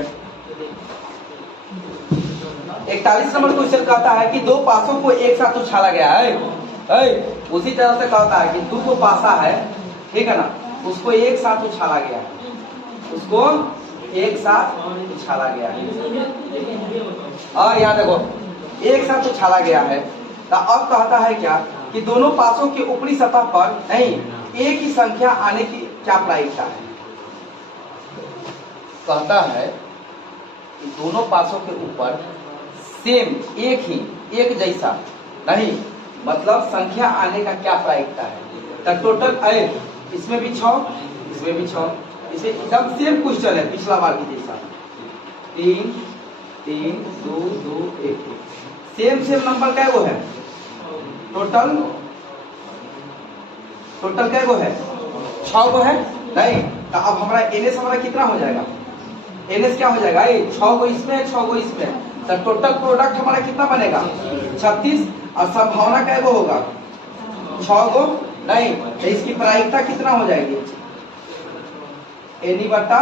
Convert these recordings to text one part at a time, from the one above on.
है। 41 number question कहता है कि दो पासों को एक साथ उछाला गया है। उसी तरह से कहता है कि दो पासा है, ठीक है ना, उसको एक साथ उछाला गया है, उसको एक साथ उछाला गया है। और यहाँ देखो एक साथ उछाला गया है, तो अब कहता है क्या कि दोनों पासों के ऊपरी सतह पर नहीं एक ही संख्या आने की क्या प्रायिकता है। कहता है कि दोनों पासों के ऊपर सेम एक जैसा नहीं मतलब संख्या आने का क्या प्रायिकता है। तो टोटल इसमें भी 6, इसमें भी 6, इसमें एकदम सेम क्वेश्चन है पिछला बार की जैसा। 3 3 2 2 1 सेम नंबर का वो है। टोटल क्या वो है 6 को है नहीं। तो अब हमारा एनएस हमारा कितना हो जाएगा, एनएस क्या हो जाएगा 6 को इसमें 6 को इसमें, तो टोटल प्रोडक्ट हमारा कितना बनेगा 36। और संभावना क्या वो होगा 6 को नहीं, तो इसकी प्रायिकता कितना हो जाएगी एनी बटा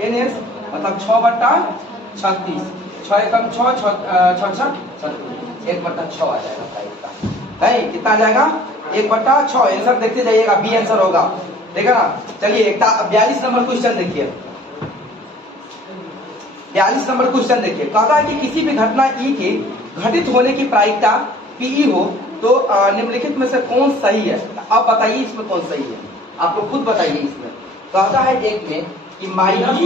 एनएस मतलब 6/36, 6 एकम 6 6 1/6 आ जाएगा प्रायिकता। नहीं कितना आ जाएगा 1/6। आंसर देखते जाइएगा, बी आंसर होगा, देखा ना। चलिए 42 नंबर क्वेश्चन देखिए। 42 नंबर क्वेश्चन देखिए, कहता है कि किसी भी घटना ई के घटित होने की प्रायिकता पीई हो तो निम्नलिखित में से कौन सही है। अब बताइए इसमें कौन सही है, आप लोग खुद बताइए। इसमें कहता है एक में कि minus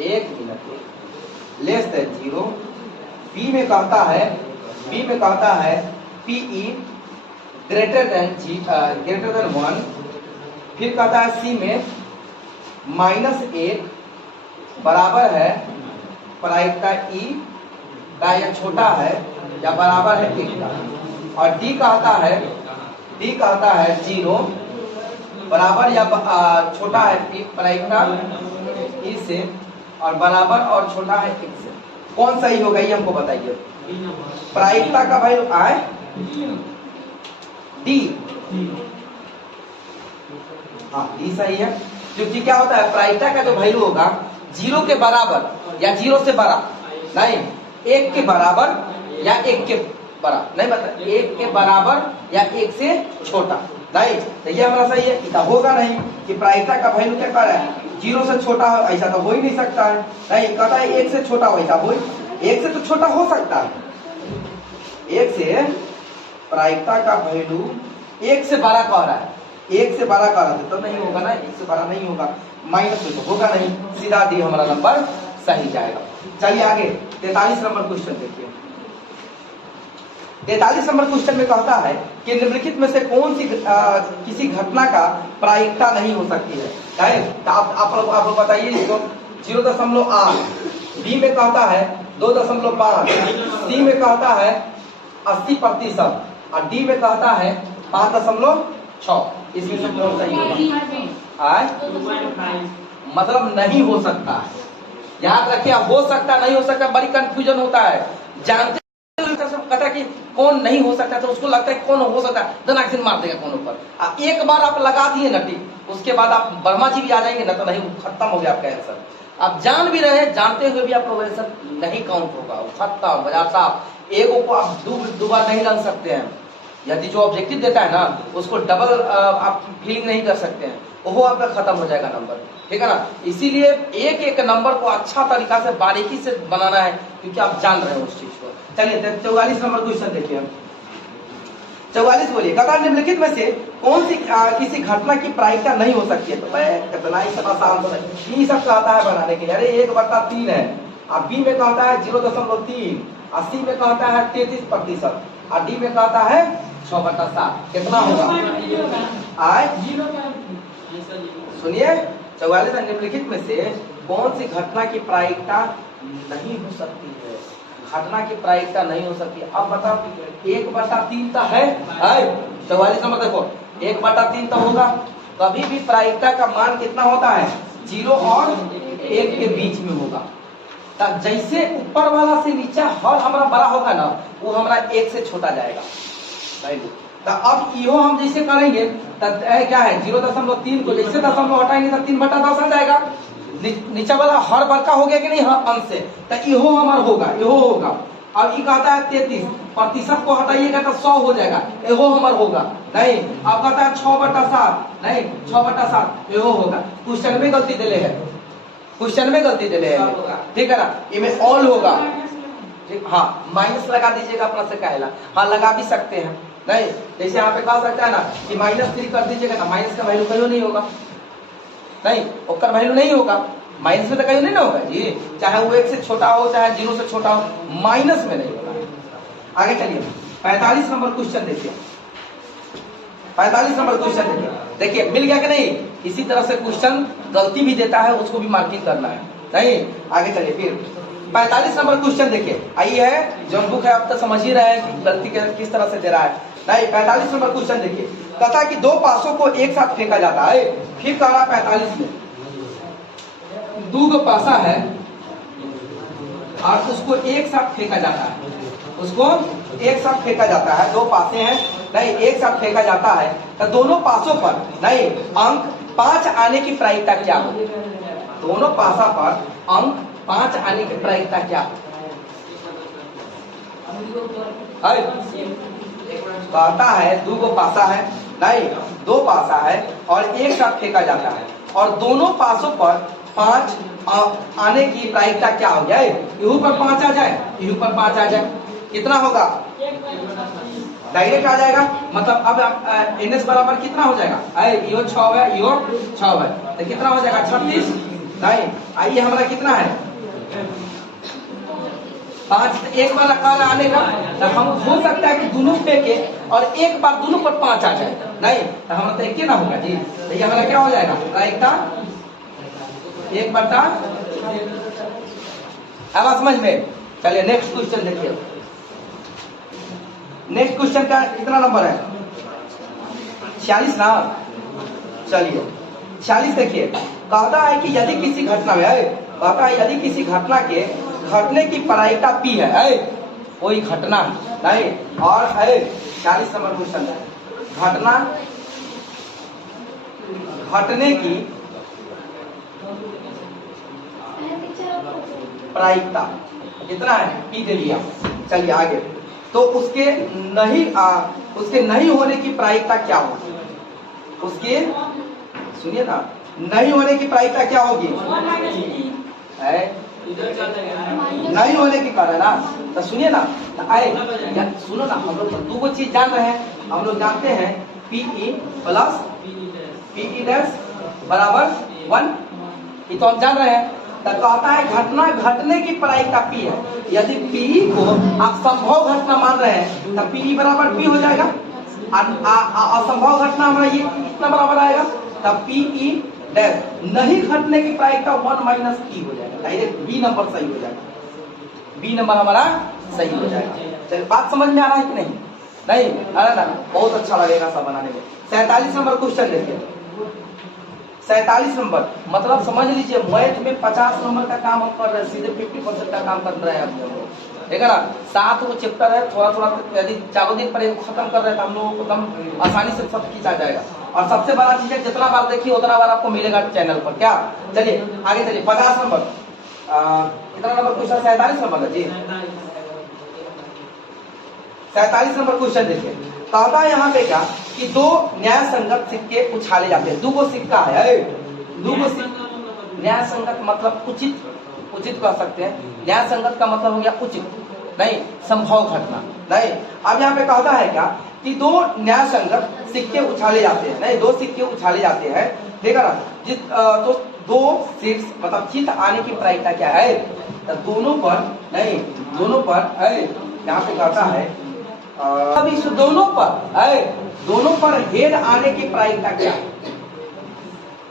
1 minute less than 0, B में कहता है पीई ग्रेटर देन 1, फिर कहता है सी में -1 बराबर है प्रायिकता ई का या छोटा है या बराबर है 1 का, और डी कहता है 0 बराबर या छोटा है प्रायिकता ई से और बराबर और छोटा है 1 से। कौन सही होगा ये हमको बताइए। प्रायिकता का वैल्यू आए डी, हाँ डी सही है, क्योंकि क्या होता है प्रायिकता का जो वैल्यू होगा 0 के बराबर या 0 से बड़ा नहीं, 1 के बराबर या 1 के बड़ा नहीं, मतलब 1 के बराबर या 1 से छोटा नहीं। तो ये हमारा सही है। इतना होगा नहीं कि प्रायिकता का वैल्यू क्या कर रहा है 0 से छोटा, ऐसा तो हो ही नहीं सकता है। नहीं कहता है 1 से छोटा, वैसा हो 1 से तो छोटा हो सकता है, 1 से प्रायिकता का वैल्यू 1 से बड़ा कह रहा है, 1 से बड़ा कह रहा है तो नहीं होगा ना, 1 से बड़ा नहीं होगा, माइनस में तो होगा नहीं, सीधा डी हमारा नंबर सही जाएगा। चलिए आगे 43 नंबर क्वेश्चन देखिए। 43 नंबर क्वेश्चन में कहता है कि निम्नलिखित में से कौन सी किसी घटना का प्रायिकता नहीं हो सकती है। तो आप लोग बताइए इसको। 0.8, बी में कहता है 2.5, सी में कहता है 80% और डी में कहता है 5.6। इसमें से कौन सही होगा? मतलब नहीं हो सकता है, याद रखिए। हो सकता नहीं हो सकता बड़ी कंफ्यूजन होता है, जानते कहता है कि कौन नहीं हो सकता, तो उसको लगता है कौन हो सकता है, दनाक्सिन मार देगा कौन ऊपर। एक बार आप लगा दिए नटी, उसके बाद आप वर्मा जी भी आ जाएंगे ना, तो नहीं, खत्म हो गया आपका आंसर। आप जान भी रहे, जानते हुए भी आपका आंसर नहीं काउंट होगा, वो खत्म बाजार साहब। एक को आप दो बार नहीं रंग सकते हैं, यदि जो ऑब्जेक्टिव देता है ना उसको डबल आप फीलिंग नहीं कर सकते हैं, वो आपका खत्म हो जाएगा नंबर, ठीक है ना। इसीलिए एक एक नंबर को अच्छा तरीका से बारीकी से बनाना है, क्योंकि आप जान रहे हो उस चीज को। चलिए 44 नंबर क्वेश्चन देखिए। 44 बोलिए, कहता निम्नलिखित में से कौन सी किसी घटना की प्रायिकता नहीं हो सकती है। तो कितना ही आसान तो नहीं, सब कहता है बनाने के लिए। अरे 1/3 है, और बी में कहता है 0.3, और सी में कहता है 33%, और डी में कहता है 6/7। कितना होगा? सुनिए 44 निम्नलिखित में से कौन सी घटना की प्रायिकता नहीं हो सकती है। घटना की प्रायिकता नहीं हो सकती। अब बताओ 1/3 तो है 44 नंबर देखो, 1/3 तो होगा। कभी भी प्रायिकता का मान कितना होता है 0 और 1 के बीच में होगा। तब जैसे ऊपर वाला से नीचा हर हमारा बड़ा होगा ना, वो हमारा 1 से छोटा जाएगा। तो अब इहो हम जैसे करेंगे तब क्या है 0.3 को जैसे दशमलव हटाएंगे तो 3/10 आ जाएगा। नीचे वाला हर बड़का हो गया कि नहीं अंश से, तो इहो हमार होगा, इहो होगा। अब ये कहता है 33% को हटाइएगा तो 100 हो जाएगा, इहो हमार होगा नहीं। अब कहता है 6/7 नहीं, 6/7 इहो होगा। क्वेश्चन में गलती दिले है, क्वेश्चन में गलती दिले है, ठीक है ना। इनमें ऑल होगा, हाँ माइनस लगा दीजिएगा अपना से कहला, हाँ लगा भी सकते हैं नहीं। जैसे यहाँ पे कह सकता है ना कि -3 कर दीजिएगा ना, माइनस का वैल्यू कहीं नहीं होगा नहीं, उसका वैल्यू नहीं होगा, माइनस में तो कहीं नहीं ना होगा जी, चाहे वो 1 से छोटा हो चाहे 0 से छोटा हो, माइनस में नहीं होगा। आगे चलिए 45 नंबर क्वेश्चन देखिए, 45 नंबर क्वेश्चन देखिए, देखिए मिल गया कि नहीं। इसी तरह से क्वेश्चन गलती भी देता है, उसको भी मार्किंग करना है नहीं। आगे चलिए फिर 45 नंबर क्वेश्चन देखिए, आई है जो बुक है, आप तो समझ ही रहे हैं कि गलती किस तरह से दे रहा है नहीं। 45 नंबर क्वेश्चन देखिए, कहता है कि 2 पासों को एक साथ फेंका जाता है। फिर कह रहा 45 में 2 पासा है और उसको एक साथ फेंका जाता है, उसको एक साथ फेंका जाता है। 2 पासे हैं नहीं, एक साथ फेंका जाता है, तो दोनों पासों पर नहीं अंक 5 आने की प्रायिकता क्या हो? दोनों पासा पर अंक 5 आने की प्रायिकता क्या है? कहता है 2 पासा है नहीं, 2 पासा है और एक साथ फेंका जाता है, और दोनों पासों पर 5 आने की प्रायिकता क्या हो जाए? यू पर 5 आ जाए, यू पर 5 आ जाए, कितना होगा? डायरेक्ट आ जाएगा। मतलब अब NS बराबर कितना हो जाएगा? यो 6 है, यो 6 है, तो कितना हो जाएगा? 36 नहीं। आइए हमारा कितना है? 5। एक बार अकाल आने का, तो हम हो सकता है कि दोनों पे के और एक बार दोनों पर 5 आ जाए नहीं, तो हमारा तो एक ही ना होगा जी। तो ये हमारा क्या हो जाएगा? प्रायिकता 1/। अब समझ में। चलिए नेक्स्ट क्वेश्चन देखिए, नेक्स्ट क्वेश्चन का कितना नंबर है? 46 ना। चलिए 46 देखिए, कहता है कि यदि किसी घटना में, कहता है यदि किसी घटना के घटने की प्रायिकता P है, कोई घटना नहीं, और है 40 नंबर क्वेश्चन है, घटना घटने की प्रायिकता कितना है? P दे लिया। चलिए आगे, तो उसके नहीं होने की प्रायिकता क्या होगी? उसके सुनिए ना, नहीं होने की प्रायिकता क्या होगी? नहीं होने की कारण ना, तो सुनिए ना, सुनो ना, हम लोग 2 चीज जान रहे हैं। हम लोग जानते हैं PE प्लस PE डैश बराबर 1, ये तो हम जान रहे हैं। तो कहता है घटना घटने की प्रायिकता P है। यदि PE को आप संभव घटना मान रहे हैं, तो PE बराबर P हो जाएगा। असंभव घटना हमारा ये कितना बराबर आएगा? तब PE डैश नहीं घटने की प्रायिकता 1 माइनस P हो जाएगा। डायरेक्ट B नंबर सही हो जाएगा, B नंबर हमारा सही हो जाएगा। चलिए बात समझ में आ रहा है कि नहीं? नहीं आ रहा ना? बहुत अच्छा लगेगा सब बनाने में। 47 नंबर क्वेश्चन देखिए, 47 नंबर, मतलब समझ लीजिए मैथ में 50 नंबर का काम हम कर रहे हैं, सीधे 50% का काम कर रहे हैं हम लोग, ठीक है ना। 7 वो चैप्टर है, थोड़ा थोड़ा यदि 4 दिन पर खत्म कर रहे हैं तो हम लोगों को एकदम आसानी से सब खींचा जाएगा। और सबसे बड़ा चीज है, जितना बार देखिए उतना बार आपको मिलेगा चैनल पर। क्या? चलिए आगे चलिए 50 नंबर, कितना नंबर क्वेश्चन? 47 नंबर है जी। 47 नंबर क्वेश्चन देखिए, कहता है यहाँ पे क्या कि 2 न्याय संगत सिक्के उछाले जाते हैं। 2 सिक्का है, 2 न्याय संगत मतलब उचित, उचित कह सकते हैं। न्याय संगत का मतलब हो गया उचित नहीं, संभव घटना नहीं। अब यहाँ पे कहता है क्या कि 2 न्याय संगत सिक्के उछाले जाते हैं नहीं, 2 सिक्के उछाले जाते हैं, ठीक है ना। तो 2 शीर्ष मतलब चित्त आने की प्रायिकता क्या है? तो दोनों पर नहीं, दोनों पर है, यहाँ पे कहता है अब इस दोनों पर हेड आने की प्रायिकता क्या है?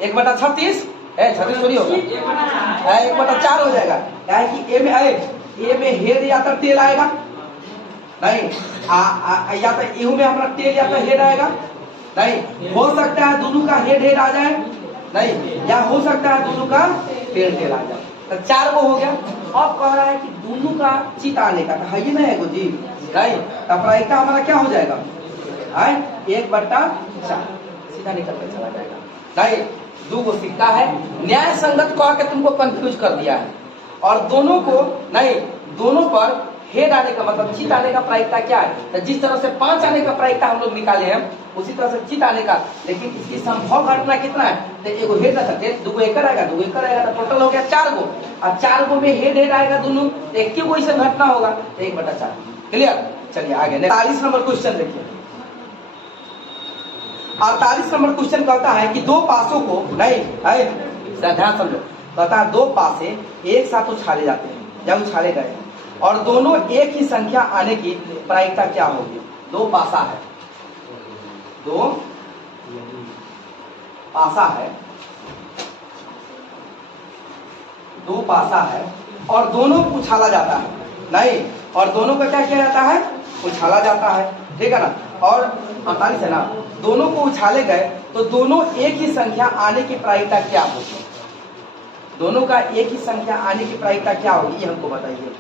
1/36 है, 36 थोड़ी होगा, 1/4 हो जाएगा। क्या है कि ए में हेड या तो टेल आएगा नहीं, या तो यू में हमारा टेल या तो हेड आएगा नहीं। हो सकता है दोनों का हेड आ जाए नहीं, या हो सकता है दोनों का टेल आ जाए। तो 4 को हो गया। अब कह रहा है कि दोनों का चित आने का है ही नहीं है जी नहीं, तो प्रायिकता हमारा क्या हो जाएगा? 1/4 सीधा निकल के चला जाएगा नहीं। दो गो सिक्का है, न्याय संगत कह के तुमको कंफ्यूज कर दिया है। और दोनों को नहीं, दोनों पर हेड आने का मतलब चित आने का प्रायिकता क्या है, तो जिस तरह से 5 आने का प्रायिकता हम लोग निकाले हैं उसी तरह से चित आने का, लेकिन इसकी संभव घटना कितना है, तो एगो हेड रहता, दो एकर आएगा, दो एकर आएगा, तो टोटल हो गया 4 गो, और 4 गो में हेड आएगा दोनों, तो एक गो ऐसा घटना होगा, तो 1/4। क्लियर। चलिए आगे 48 नंबर क्वेश्चन देखिए। 48 नंबर क्वेश्चन कहता है कि दो पासों को नहीं, ध्यान समझो, कहता है दो पासे एक साथ उछाले जाते हैं या उछाले गए और दोनों एक ही संख्या आने की प्रायिकता क्या होगी। दो पासा है, दो पासा है, दो पासा है और दोनों को उछाला जाता है, नहीं, और दोनों का क्या किया जाता है, उछाला जाता है, ठीक है ना। और 48 है ना, दोनों को उछाले गए तो दोनों एक ही संख्या आने की प्रायिकता क्या होगी। दोनों का एक ही संख्या आने की प्रायिकता क्या होगी, ये हमको बताइए।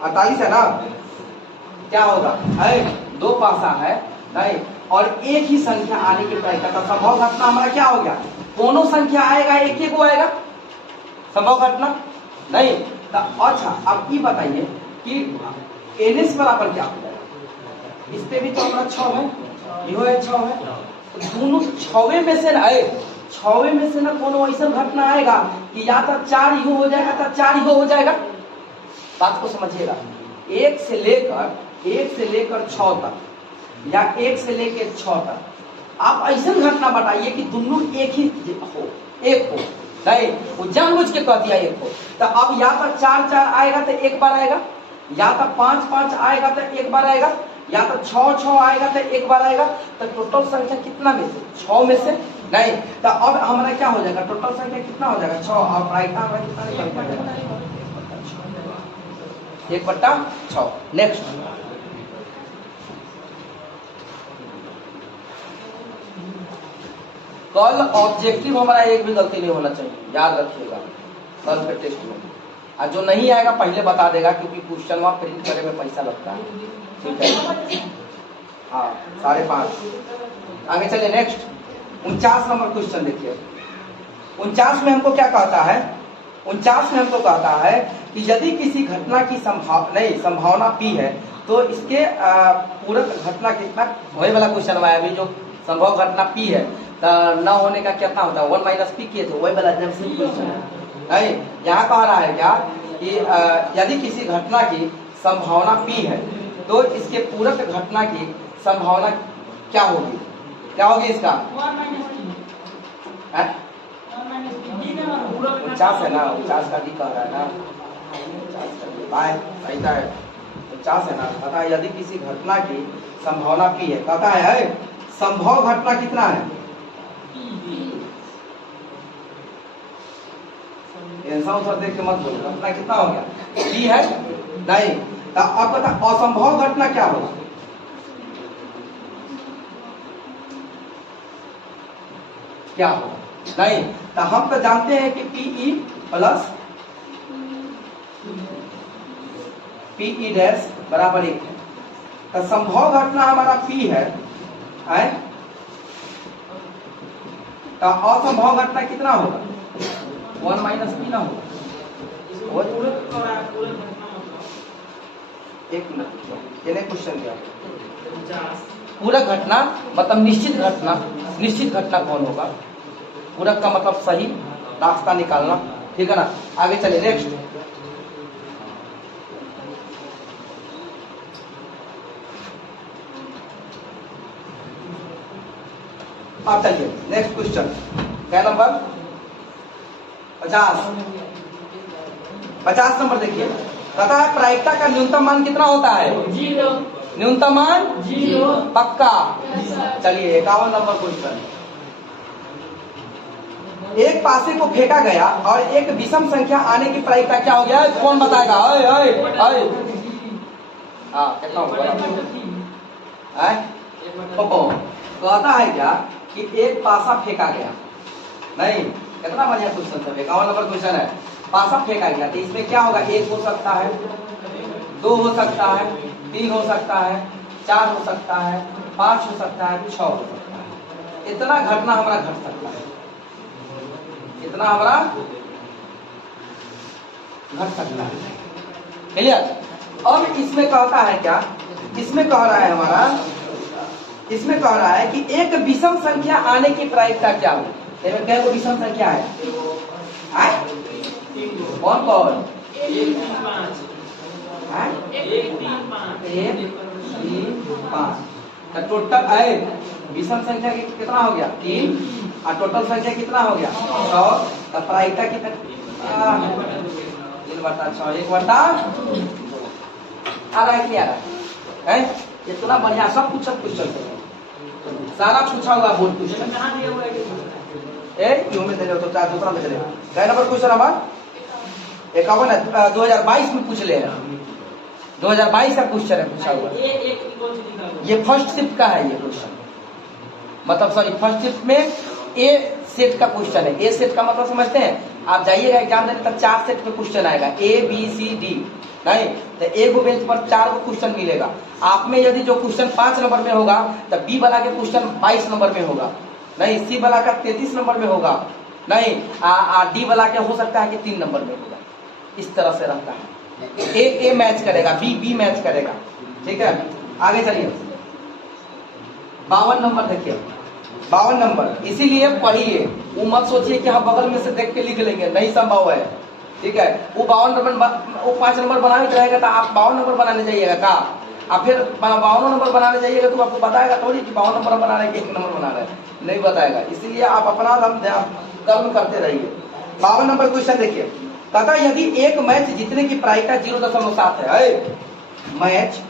48 है ना, क्या होगा, है दो पासा है, नहीं, और एक ही संख्या आने की प्रायिकता का संभव घटना हमारा क्या हो गया, दोनों संख्या आएगा, एक ही को आएगा संभव घटना, नहीं। तो अच्छा अब ये बताइए कि NS बराबर क्या हो जाएगा, इस पे भी तो हमारा 6 है, यो है 6 है, तो दोनों 6 में से ना, 6 में से ना कोनो ऐसा घटना आएगा कि या तो 4 यो हो जाएगा, तो 4 यो हो जाएगा। बात को समझिएगा, 1 से लेकर 6 तक या 1 से लेकर 6 तक आप ऐसा घटना बताइए कि दोनों एक ही हो, एक हो, नहीं, वो जानबूझ के कह दिया एक हो। तो अब या तो 4-4 आएगा तो एक बार आएगा, या तो 5-5 आएगा तो एक बार आएगा, या तो 6-6 आएगा तो एक बार आएगा। तो टोटल संख्या कितना में से, 6 में से, नहीं। तो अब हमारा क्या हो जाएगा, टोटल संख्या कितना हो जाएगा 6, और प्रायिकता हमारा कितना निकल जाएगा 1/6। नेक्स्ट, कल ऑब्जेक्टिव हमारा एक भी गलती नहीं होना चाहिए, याद रखिएगा कल के टेस्ट में। और जो नहीं आएगा पहले बता देगा, क्योंकि क्वेश्चन वहां प्रिंट करने में पैसा लगता है, ठीक है। हाँ 5.5। आगे चलिए नेक्स्ट 49 नंबर क्वेश्चन देखिए। 49 में हमको क्या कहता है, 49 में हमको कहता है कि यदि किसी घटना की संभावना P है तो इसके पूरक घटना कितना, वही वाला क्वेश्चन आया अभी जो संभव घटना P है तो न होने का कितना होता है 1 - P किए थे, वही वाला क्वेश्चन है। यहाँ कह रहा है क्या कि यदि किसी घटना की संभावना P है तो इसके पूरक घटना की संभावना क्या होगी, क्या होगी इसका 49 है ना, 50 का भी कह रहा है ना, 50 का है, 50 है ना। कहता है यदि किसी घटना की संभावना P है, कहता है संभव घटना कितना है, आंसर देख के मत बोलो, घटना कितना हो गया P है, नहीं। तो अब बता असंभव घटना क्या होगा, क्या होगा, नहीं। तो हम तो जानते हैं कि PE प्लस PE डैश बराबर 1 है। तो संभव घटना हमारा P है, तो असंभव घटना कितना होगा 1 - P ना होगा। एक मिनट क्वेश्चन क्या, पूरक घटना मतलब निश्चित घटना कौन होगा, पूरक का मतलब सही रास्ता निकालना, ठीक है ना। आगे चलिए नेक्स्ट, आप चलिए नेक्स्ट क्वेश्चन क्या नंबर 50 नंबर देखिए। कहता है प्रायिकता का न्यूनतम मान कितना होता है, 0। न्यूनतम मान 0 पक्का। चलिए 51 नंबर क्वेश्चन। एक पासे को फेंका गया और एक विषम संख्या आने की प्रायिकता क्या हो गया, कौन बताएगा, कितना कहता है क्या कि एक पासा फेंका गया, नहीं, कितना बढ़िया क्वेश्चन था, 51 नंबर क्वेश्चन है। पासा फेंका गया तो इसमें क्या होगा, 1 हो सकता है, 2 हो सकता है, 3 हो सकता है, 4 हो सकता है, 5 हो सकता है, 6 हो सकता है। इतना घटना हमारा घट सकता है, कितना हमारा घट सकता है। क्लियर। अब इसमें कहता है क्या, इसमें कह रहा है हमारा, इसमें कह रहा है कि एक विषम संख्या आने की प्रायिकता क्या हो। क्या को विषम संख्या है? कौन कौन? 1 3 5। टोटल है विषम संख्या कितना हो गया? 3 और टोटल संख्या कितना हो गया? 100। तो प्रायिकता कितना? 3/6 1/2 आ रहा है क्या? है इतना बढ़िया सब कुछ सारा पूछा हुआ बोर्ड क्वेश्चन क्यों में चले तो चार दूसरा में चलेगा। कई नंबर क्वेश्चन हमारा 51 2022 में पूछ ले 2022 का क्वेश्चन है पूछा हुआ। ये फर्स्ट शिफ्ट का है ये क्वेश्चन, मतलब सॉरी फर्स्ट शिफ्ट में ए सेट का क्वेश्चन है। ए सेट का मतलब समझते हैं? आप जाइएगा एग्जाम देने तक 4 सेट में क्वेश्चन आएगा, ए बी सी डी। नहीं तो एक बेंच पर 4 को क्वेश्चन मिलेगा। आप में यदि जो क्वेश्चन 5 नंबर में होगा तो बी वाला के क्वेश्चन 22 नंबर में होगा, नहीं सी वाला का 33 नंबर में होगा, नहीं डी वाला के हो सकता है कि 3 नंबर में होगा। इस तरह से रहता है। ए मैच करेगा, बी मैच करेगा। ठीक है आगे चलिए 52 नंबर देखिए, 52 नंबर। इसीलिए पढ़िए, वो मत सोचिए कि हम बगल में से देख के लिख लेंगे, नहीं संभव है। ठीक है वो 52 नंबर वो 5 नंबर बनाने रहेगा तो आप 52 नंबर बनाने जाइएगा का, आप फिर 52 नंबर बनाने जाइएगा तो आपको बताएगा थोड़ी कि 52 नंबर बना रहे हैं कि 1 नंबर बना रहे हैं, नहीं बताएगा। इसीलिए आप अपना कर्म करते रहिए। 52 नंबर क्वेश्चन देखिए, कहता यदि एक मैच जीतने की प्रायिकता 0.7 है। मैच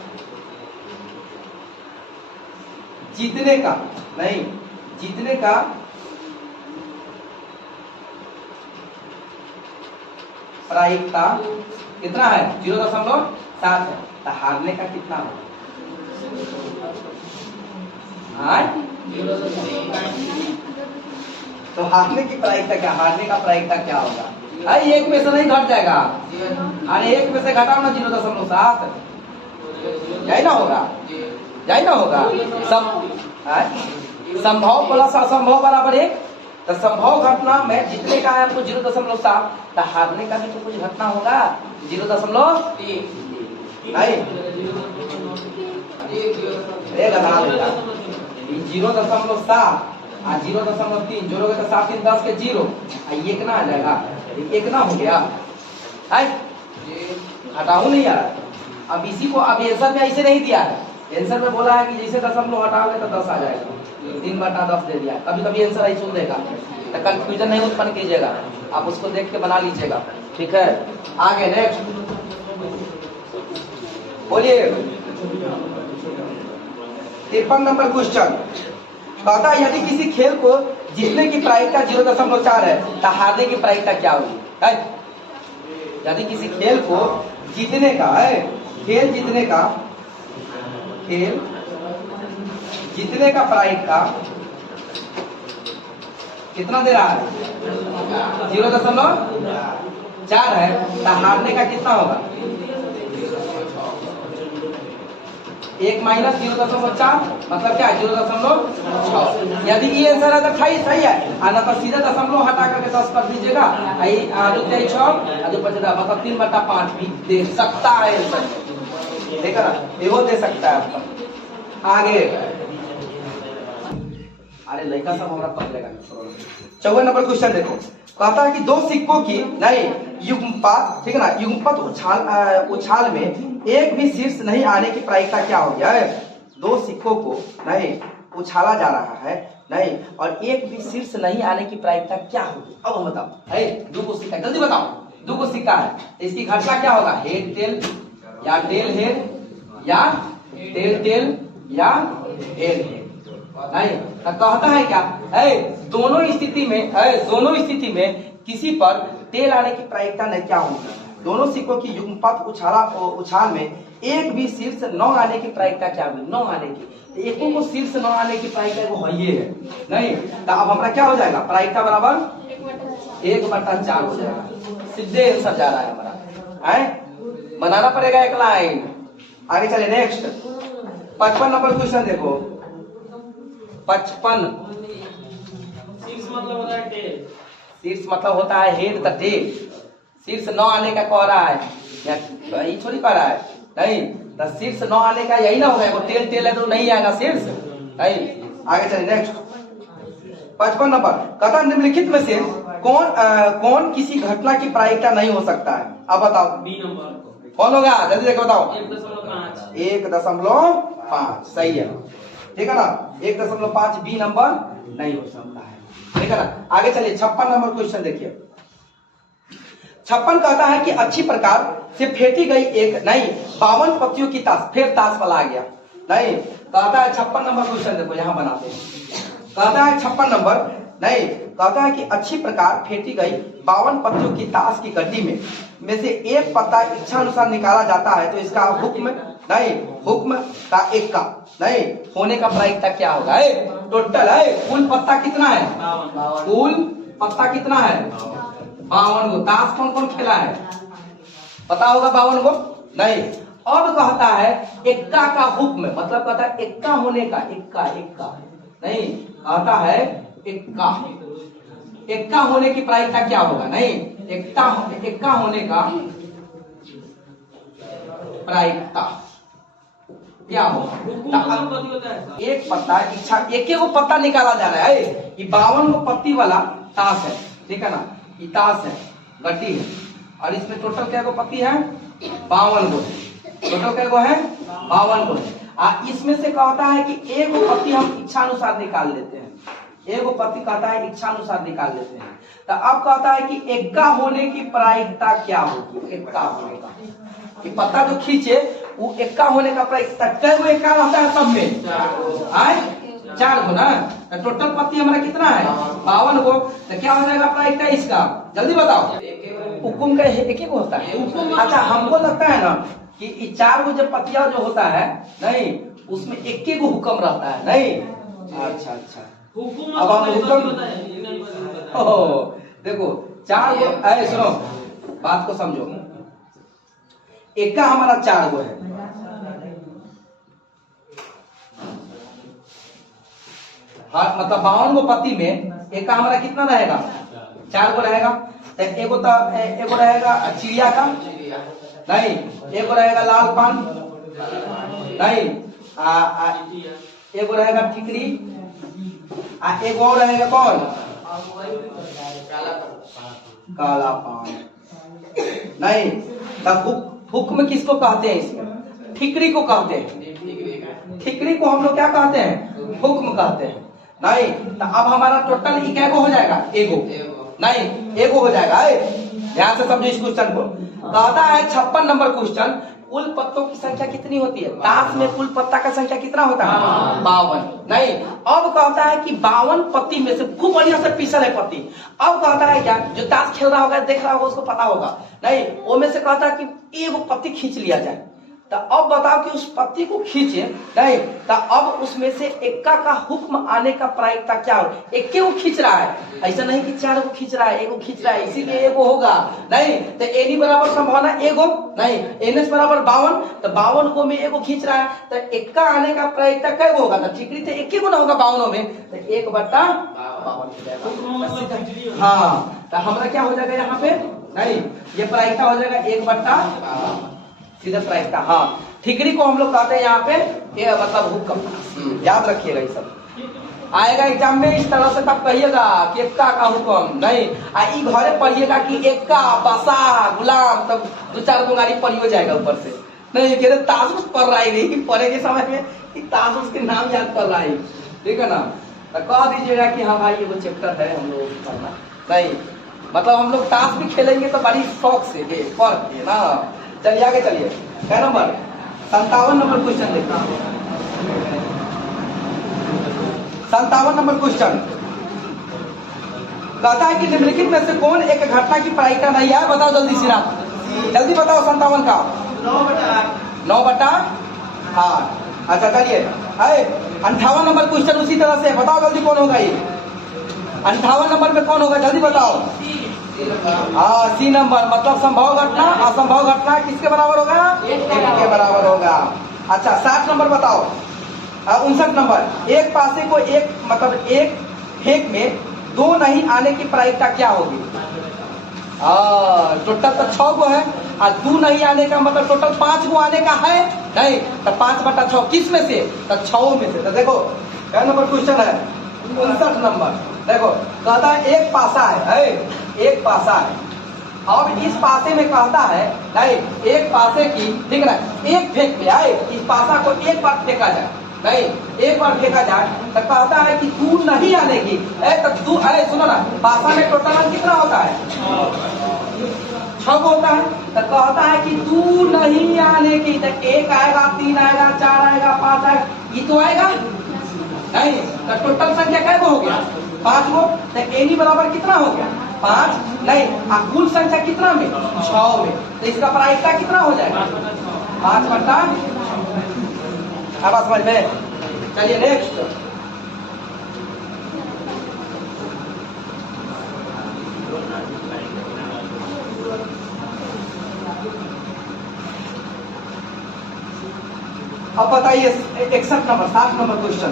जीतने का नहीं, जीतने का प्रायिकता कितना है? 0.7 है। तो हारने का कितना होगा? तो हारने की प्रायिकता क्या, हारने का प्रायिकता क्या होगा? अरे 1 में से नहीं घट जाएगा, अरे 1 में से घटाओ ना 0.7, यही ना होगा, यही ना होगा। संभव प्लस असंभव बराबर 1। तो संभव घटना में जितने का है आपको 0.7, तो हारने का भी तो कुछ घटना होगा 0.3 नहीं 0.7 और 0.3 जोड़ोगे तो 7 3 10 के 0 1 ना आ जाएगा, 1 ना हो गया है, हटाऊ नहीं यार। अब इसी को अब आंसर में ऐसे नहीं दिया है, आंसर में बोला है कि जैसे दशमलव हटाओगे तो 10 आ जाएगा, 3/10 दे दिया। कभी कभी आंसर ऐसे देगा तो कंफ्यूजन नहीं उत्पन्न कीजिएगा, आप उसको देख के बना लीजिएगा। ठीक है आगे नेक्स्ट बोलिए 53 नंबर क्वेश्चन, कहता यदि किसी खेल को जीतने की प्रायिकता 0.4 है तो हारने की प्रायिकता क्या होगी? यदि किसी खेल को जीतने का है, खेल जीतने का प्रायिकता कितना दे रहा है? 0.4 है तो हारने का कितना होगा? 1 - 0.4 मतलब क्या है? 0.6। यदि ये आंसर है तो सही है, ना तो सीधे दशमलव हटा करके 10 कर दीजिएगा, 6 मतलब 3/5 भी दे सकता है आंसर, देखा ना, वो दे सकता है आपका। आगे अरे लड़का सब हमारा पकड़ेगा। 54 नंबर क्वेश्चन देखो, कहता है कि 2 सिक्कों की नहीं युग्मपात, ठीक है ना, युग्मपत उछाल में एक भी शीर्ष नहीं आने की प्रायिकता क्या हो गया है? 2 सिक्कों को नहीं उछाला जा रहा है नहीं और एक भी शीर्ष नहीं आने की प्रायिकता क्या होगी? अब हम बताओ, 2 सिक्का, जल्दी बताओ, 2 सिक्का है, इसकी घटना क्या होगा? हेड टेल या टेल हेड या टेल टेल या हेड हेड नहीं। कहता है क्या दोनों स्थिति में किसी पर टेल आने की प्रायिकता नहीं क्या होगी? दोनों सिक्कों की युग्मपत उछाल में एक भी शीर्ष न आने की प्रायिकता क्या होगी? 9 आने की। तो एको को शीर्ष न आने की प्रायिकता वो ये है नहीं। तो अब हमारा क्या हो जाएगा? प्रायिकता बराबर 1/4 हो जाएगा। सीधे आंसर जा रहा है हमारा, बनाना पड़ेगा एक लाइन। आगे चले नेक्स्ट 55 नंबर क्वेश्चन देखो, 55 शीर्ष मतलब होता है टेल, शीर्ष मतलब होता है हेड द टेल। शीर्ष 9 आने का कह रहा है, या यही थोड़ी कह रहा है, नहीं तो शीर्ष 9 आने का यही ना होगा, वो टेल टेल है तो नहीं आएगा शीर्ष, नहीं। आगे चलिए नेक्स्ट 55 नंबर, कहता निम्नलिखित में से कौन किसी घटना की प्रायिकता नहीं हो सकता है। अब बताओ बी नंबर कौन होगा, जल्दी देखो बताओ। 1.5 1.5 सही है, ठीक है ना। 1.5 बी नंबर नहीं हो सकता है, ठीक है ना। आगे चलिए 56 नंबर क्वेश्चन देखिए। 56 कहता है कि अच्छी प्रकार से फेंटी गई एक नहीं 52 पत्तियों की ताश, फिर ताश वाला आ गया, नहीं कहता है 56 नंबर क्वेश्चन देखो यहां बनाते हैं। कहता है 56 नंबर नहीं, कहता है कि अच्छी प्रकार फेंटी गई 52 पत्तियों की ताश की गड्डी में से एक पत्ता इच्छा अनुसार निकाला जाता है, तो इसका हुक्म नहीं, हुक्म का एक का नहीं होने का प्रायिकता क्या होगा। टोटल है कुल पत्ता कितना है, कुल पत्ता कितना है 52 गो। ताश कौन कौन खेला है पता होगा 52 गो, नहीं। अब कहता है इक्का का हुक्म, मतलब कहता है इक्का होने का, इक्का इक्का नहीं कहता है इक्का होने की प्रायिकता क्या होगा, नहीं इक्का होने का प्रायिकता क्या होगा। एक पत्ता इच्छा एक वो पत्ता निकाला जा रहा है, ये 52 गो पत्ती वाला ताश है, ठीक है ना। ये ताश है, गड्डी है, और इसमें टोटल क्या गो पत्ती है 52 गो, टोटल क्या गो है 52 गो। इसमें से कहता है कि एक पत्ती हम इच्छा अनुसार निकाल लेते हैं, एक पत्ती कहता है इच्छा अनुसार निकाल लेते हैं। तो अब कहता है कि एक्का होने की प्रायिकता क्या होगी, एक्का होने का कि पत्ता जो खींचे वो एक्का होने का प्रायिकता कै गो एक्का रहता है सब में, 4 गो ना। टोटल पत्ती हमारा कितना है 52 गो, तो क्या हो जाएगा प्रायिकता इसका, जल्दी बताओ। हुकुम का एक एक होता है। अच्छा हमको लगता है ना कि 4 गो जब पत्तियां जो होता है नहीं उसमें एक एक गो हुक्म रहता है, नहीं। अच्छा अच्छा अब हम हुक्म देखो 4 गो, सुनो बात को समझो, एक्का हमारा 4 गो है, हाँ मतलब 52 गो पत्ती में एक्का हमारा कितना रहेगा 4 गो रहेगा। एगो रहेगा चिड़िया का, नहीं एगो रहेगा लाल पान, नहीं एगो रहेगा ठिकरी, एगो और रहेगा कौन काला पान, नहीं। तब हुक्म किसको कहते हैं, इसमें ठिकरी को कहते हैं, ठिकरी को हम लोग क्या कहते हैं हुक्म कहते हैं, नहीं। तो अब हमारा टोटल इक्का हो जाएगा एगो, नहीं एगो हो जाएगा। ध्यान से समझो इस क्वेश्चन को। कहता है 56 नंबर क्वेश्चन, कुल पत्तों की संख्या कितनी होती है, ताश में कुल पत्ता का संख्या कितना होता है 52, नहीं। अब कहता है कि 52 पत्ती में से खूब बढ़िया से पीसल है पत्ती। अब कहता है क्या, जो ताश खेल रहा होगा देख रहा होगा उसको पता होगा, नहीं वो में से कहता है कि एक पत्ती खींच लिया जाए। तो अब बताओ कि उस पत्ती को खींचे, नहीं तो अब उसमें से एक्का का हुक्म आने का प्रायिकता क्या हो, एक्के को खींच रहा है, ऐसा नहीं कि 4 को खींच रहा है, एगो खींच रहा है, इसीलिए एगो होगा, नहीं। तो एनी बराबर संभावना एगो, नहीं एनएस बराबर 52, तो 52 को में एगो खींच रहा है, तो एक्का आने का प्रायिकता क्या होगा, तो ठिकरी तो एक्के को ना होगा 52 में, तो 1/52। हाँ तो हमारा क्या हो जाएगा यहाँ पे, नहीं ये प्रायिकता हो जाएगा 1/52 सीधा प्रायिकता। हाँ ठिकरी को हम लोग कहते हैं यहाँ पे ये मतलब हुक्म, याद रखिएगा ये सब आएगा एग्जाम में इस तरह से, तब कहिएगा कि एक्का का हुक्म, नहीं घरे पढ़िएगा कि एक्का बसा गुलाम, तब 2-4 गो गाड़ी पढ़ियो जाएगा ऊपर से, नहीं कह रहे तासुस पढ़ रहा ही नहीं, पढ़े के समय में कि तासुस के नाम याद कर रहा है, ठीक है ना। तो कह दीजिएगा कि हाँ भाई ये वो चैप्टर है हम लोग पढ़ना, नहीं मतलब हम लोग ताश भी खेलेंगे तो बड़ी शौक से पढ़ के ना। चलिए आगे चलिए, क्या नंबर 57 नंबर क्वेश्चन देखते हैं। 57 नंबर क्वेश्चन कहता है कि निम्नलिखित में से कौन एक घटना की प्रायिकता नहीं है, बताओ जल्दी से ना, जल्दी बताओ 57 का 9/8। अच्छा चलिए 58 नंबर क्वेश्चन उसी तरह से, बताओ जल्दी कौन होगा ये 58 नंबर में कौन होगा, जल्दी बताओ। हाँ सी नंबर, मतलब संभव घटना असंभव घटना किसके बराबर होगा, एक के बराबर होगा। अच्छा 60 नंबर बताओ। 59 नंबर, एक पासे को एक मतलब एक फेंक में दो नहीं आने की प्रायिकता क्या होगी? टोटल तो 6 गो है और 2 नहीं आने का मतलब टोटल 5 गो आने का है नहीं, तो 5/6 किस में से? तो 6 में से। तो देखो क्या नंबर क्वेश्चन है? 59 नंबर। देखो कहता है एक पासा है, एक पासा है। अब इस पासे में कहता है नहीं, एक पासे की ठीक ना, एक फेंक में आए, इस पासा को एक बार फेंका जाए नहीं, एक बार फेंका जाए तो कहता है कि 2 नहीं आने की। तो 2 सुनो ना, पासा में टोटल कितना होता है? 6 होता है। तो कहता है कि 2 नहीं आने की। तो 1 आएगा, 3 आएगा, 4 आएगा, 5 आएगा, ये तो आएगा नहीं। तो टोटल संख्या क्या हो गया? 5 गो। तो एनी बराबर कितना हो गया? 5 नहीं, कुल संख्या कितना में? 6 में। तो इसका प्रायिकता कितना हो जाएगा? 5/। अब बात समझ में? चलिए नेक्स्ट। अब बताइए 61 number, 60 number question.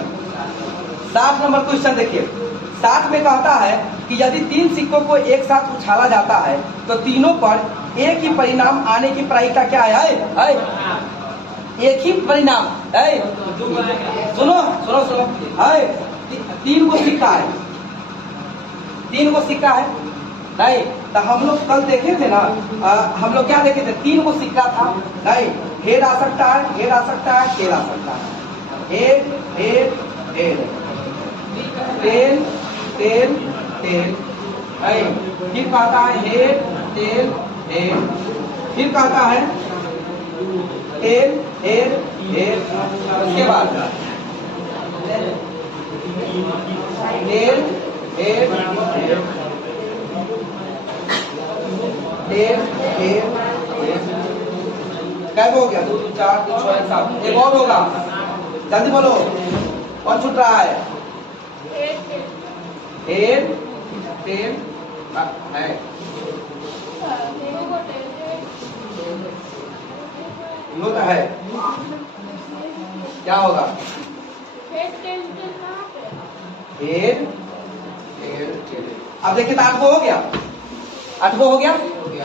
60 number question देखिए। 60 में कहता है कि यदि 3 सिक्कों को एक साथ उछाला जाता है तो तीनों पर एक ही परिणाम आने की प्रायिकता क्या है? एक ही परिणाम है। सुनो सुनो सुनो, है 3 गो सिक्का है, 3 गो सिक्का है नहीं। तो हम लोग कल देखे थे ना, हम लोग क्या देखे थे? 3 गो सिक्का था नहीं। हेड आ सकता है, हेड आ सकता है, टेल आ सकता है। Head head head, tail tail tail नहीं। फिर कहता है हेड टेल हेड, फिर कहता है टेल हेड हेड, उसके बाद tail head head, tail head head. क्या हो गया? 2 2 4 3 6 1 7। एक और होगा, जल्दी बोलो, कौन छूट रहा है? हेड टेल है, होता है। क्या होगा? Head tail tail. अब देखिए तो 8 गो हो गया, 8 गो हो गया।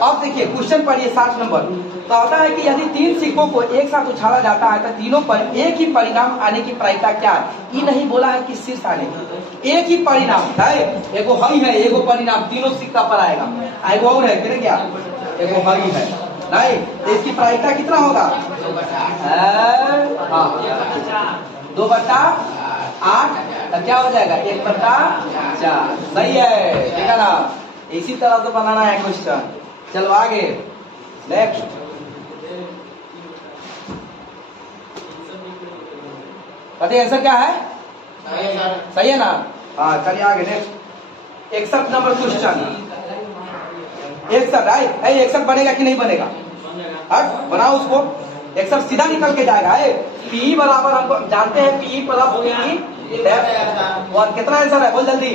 अब देखिए क्वेश्चन पढ़िए 60 नंबर। कहता है कि यदि 3 सिक्कों को एक साथ उछाला जाता है तो तीनों पर एक ही परिणाम आने की प्रायिकता क्या है? ये नहीं बोला है कि शीर्ष आने की, एक ही परिणाम है। एगो हई है, एगो परिणाम तीनों सिक्का पर आएगा, एगो और है फिर क्या? एगो हई है नहीं। तो इसकी प्रायिकता कितना होगा? 2/8। तो क्या हो जाएगा? 1/4। सही है, ठीक है ना? इसी तरह से बनाना है क्वेश्चन। चलो आगे नेक्स्ट। पता आंसर क्या है? सही है ना? हाँ चलिए आगे नेक्स्ट। 61 number question. 61 है, 61 बनेगा कि नहीं बनेगा? बनाओ उसको। 61 सीधा निकल के जाएगा। पी बराबर हमको जानते हैं, पी प्लस पी। कितना आंसर है? बोल जल्दी।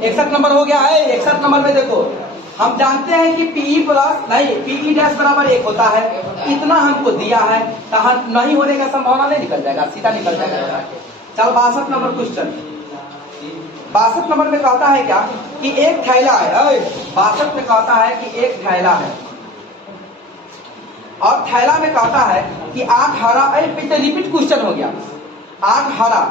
61 नंबर हो गया है। 61 नंबर में देखो, हम जानते हैं कि पीई प्लस नहीं, पीई डैश बराबर 1 होता है। इतना हमको दिया है, तो नहीं होने का संभावना नहीं, निकल जाएगा, सीधा निकल जाएगा। चल 62 नंबर क्वेश्चन। 62 नंबर में कहता है क्या कि एक थैला है। 62 में कहता है कि एक थैला है और थैला में कहता है कि 8 हरा, रिपीट क्वेश्चन हो गया। 8 हरा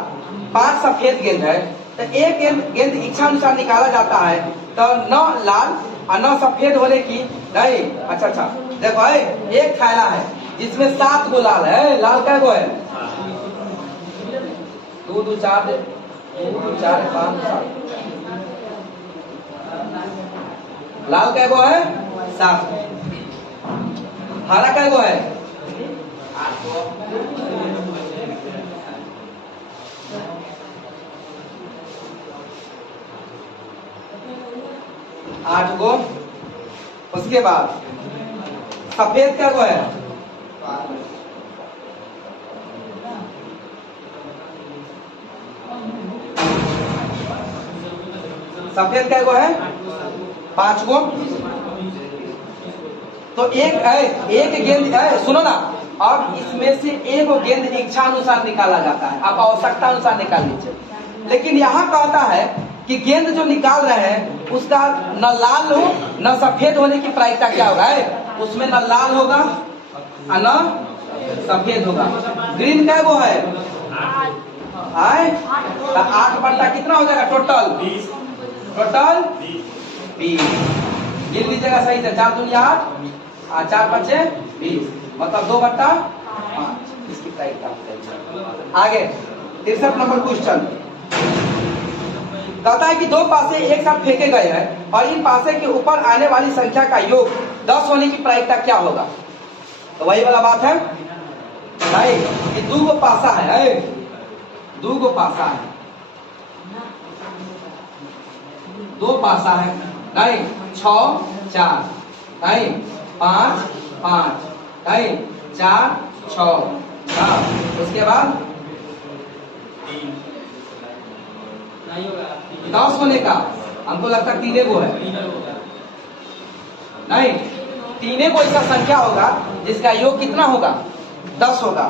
5 सफेद गेंद है। तो एक गेंद इच्छा अनुसार निकाला जाता है तो न लाल और न सफेद होने की नहीं। अच्छा देखो एक थैला है जिसमें 7 गो लाल है। लाल क्या गो है? 2 2 4 5 7। लाल क्या गो है? 7। हरा क्या गो है? 8 गो। उसके बाद सफेद क्या गो है? 5 गो। तो एक गेंद सुनो ना, अब इसमें से एक गेंद इच्छा अनुसार निकाला जाता है। आप आवश्यकता अनुसार निकाल लीजिए। लेकिन यहाँ कहता है कि गेंद जो निकाल रहे हैं उसका न लाल हो न सफेद होने की प्रायिकता क्या होगा उसमें न लाल होगा और न सफेद होगा। ग्रीन क्या वो है आए तो 8 बट्टा कितना हो जाएगा टोटल 20 गिन लीजिएगा सही से 4 दूनी 8 और 4 बचे 20 मतलब 2 बट्टा 5 इसकी प्रायिकता। आगे 63 नंबर क्वेश्चन कहता है कि दो पासे एक साथ फेंके गए हैं और इन पासे के ऊपर आने वाली संख्या का योग 10 होने की प्रायिकता क्या होगा। तो वही वाला बात है नहीं कि दो पासा है दो पासा है 2 पासा है नहीं 6 4 नहीं 5 5 नहीं 4 6 उसके बाद 10 होने का हमको लगता है 3 को है नहीं 3 को ऐसा संख्या होगा जिसका योग कितना होगा 10 होगा।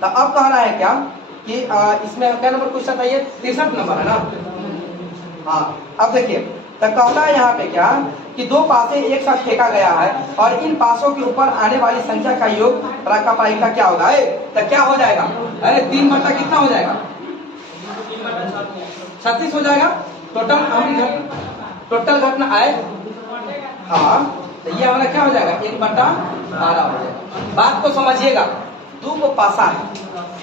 तो अब कह रहा है क्या कि इसमें क्या नंबर क्वेश्चन था ये 63 नंबर है ना। हाँ अब देखिए तो कहता है यहाँ पे क्या कि दो पासे एक साथ फेंका गया है और इन पासों के ऊपर आने वाली संख्या का योग का प्रायिकता क्या होगा तो क्या हो जाएगा 3 बट्टा कितना हो जाएगा 36 हो जाएगा टोटल घटना आए। हाँ तो ये हमारा क्या हो जाएगा 1 बट्टा 12 हो जाएगा। बात को समझिएगा 2 को पासा है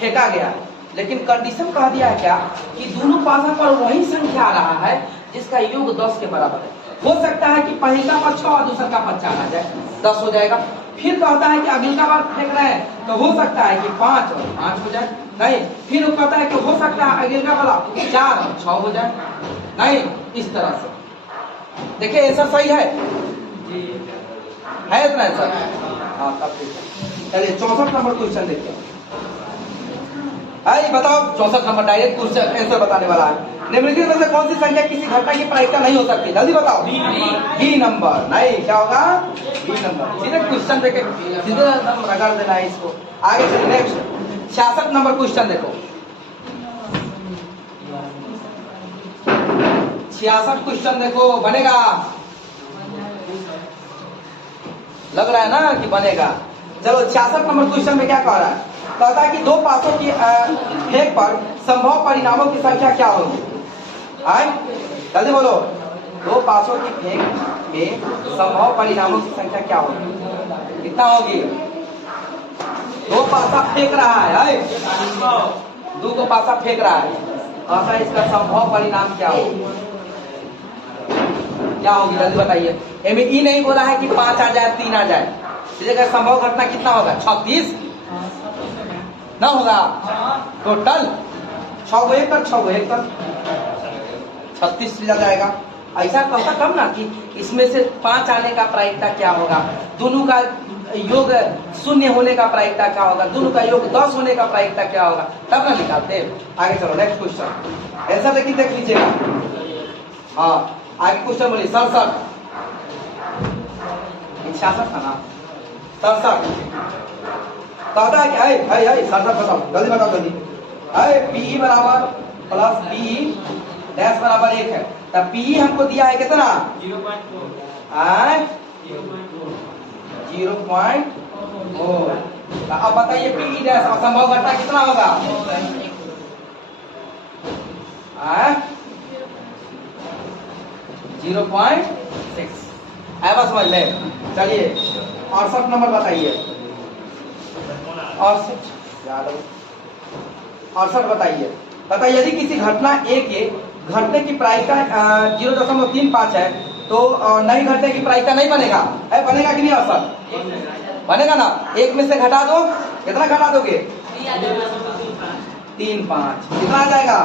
फेंका गया लेकिन कंडीशन कह दिया है क्या कि दोनों पासा पर वही संख्या आ रहा है जिसका योग 10 के बराबर है। हो सकता है कि पहला पर 6 और दूसरा का पर 4 आ जाए 10 हो जाएगा। फिर कहता है कि अगला बार फेंक रहे हैं तो हो सकता है कि 5 और 5 हो जाए नहीं। फिर वो कहता है कि हो सकता है अगला वाला 4 और 6 हो जाए नहीं। इस तरह से देखिए आंसर सही है इतना आंसर। हाँ तब ठीक है। चलिए 64 नंबर क्वेश्चन देखते हैं। बताओ 64 नंबर डायरेक्ट क्वेश्चन आंसर बताने वाला है। निम्नलिखित में से कौन सी संख्या किसी घटना की प्रायिकता नहीं हो सकती जल्दी बताओ। बी नंबर नहीं क्या होगा बी नंबर। सीधे क्वेश्चन देखे सीधे रगड़ देना है इसको। आगे चलिए नेक्स्ट 66 नंबर क्वेश्चन देखो। 66 क्वेश्चन देखो बनेगा लग रहा है ना कि बनेगा। चलो 66 नंबर क्वेश्चन में क्या कह रहा है कहता है कि दो पासों की फेंक पर संभव परिणामों की संख्या क्या होगी। जल्दी बोलो दो पासों की फेंक में संभव परिणामों की संख्या क्या होगी कितना होगी। 2 पासा फेंक रहा है 2 को पासा फेंक रहा है कहता है इसका संभव परिणाम क्या होगी जल्दी बताइए। एमे ई नहीं बोला है कि 5 आ जाए 3 आ जाए जगह संभव घटना कितना होगा 36 ना होगा टोटल 6 को 1 कर 6 को 1 कर 36 मिल जाएगा। ऐसा कहता कब ना कि इसमें से 5 आने का प्रायिकता क्या होगा दोनों का योग 0 होने का प्रायिकता क्या होगा दोनों का योग 10 होने का प्रायिकता क्या होगा तब ना निकालते। आगे चलो नेक्स्ट क्वेश्चन ऐसा लेकिन देख लीजिएगा। हाँ आगे क्वेश्चन बोलिए 67 66 था ना 67 कहता है कि 67 बताओ जल्दी पी बराबर प्लस पी डैश बराबर 1 है तब पी हमको दिया है कितना 0.4। अब बताइए पी डैश संभव घटना कितना होगा 0.6 आया समझ में। चलिए 68 नंबर बताइए 68 बताइए यदि किसी घटना ए के घटने की प्रायिकता 0.35 है तो नहीं घटने की प्रायिकता नहीं बनेगा बनेगा कि नहीं औसत बनेगा ना। 1 में से घटा दो कितना घटा दोगे 3 5 कितना आ जाएगा